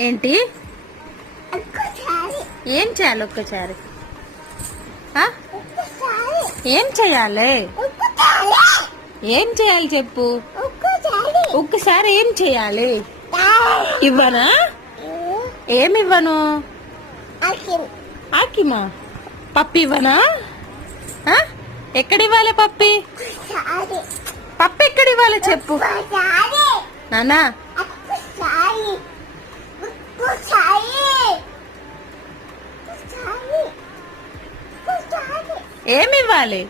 ఏంటి? ఏం చేయాలి ఒక్కసారి? ఏం చేయాలి? ఏం చేయాలి చెప్పు. ఒక్కసారి ఏం చేయాలి? ఇవ్వనా? ఏమివ్వను? ఆకిమా పప్పి ఇవ్వనా? ఎక్కడివ్వాలి పప్పి? పప్పి ఎక్కడివ్వాలి చెప్పు నానా. ఏమివ్వాలి?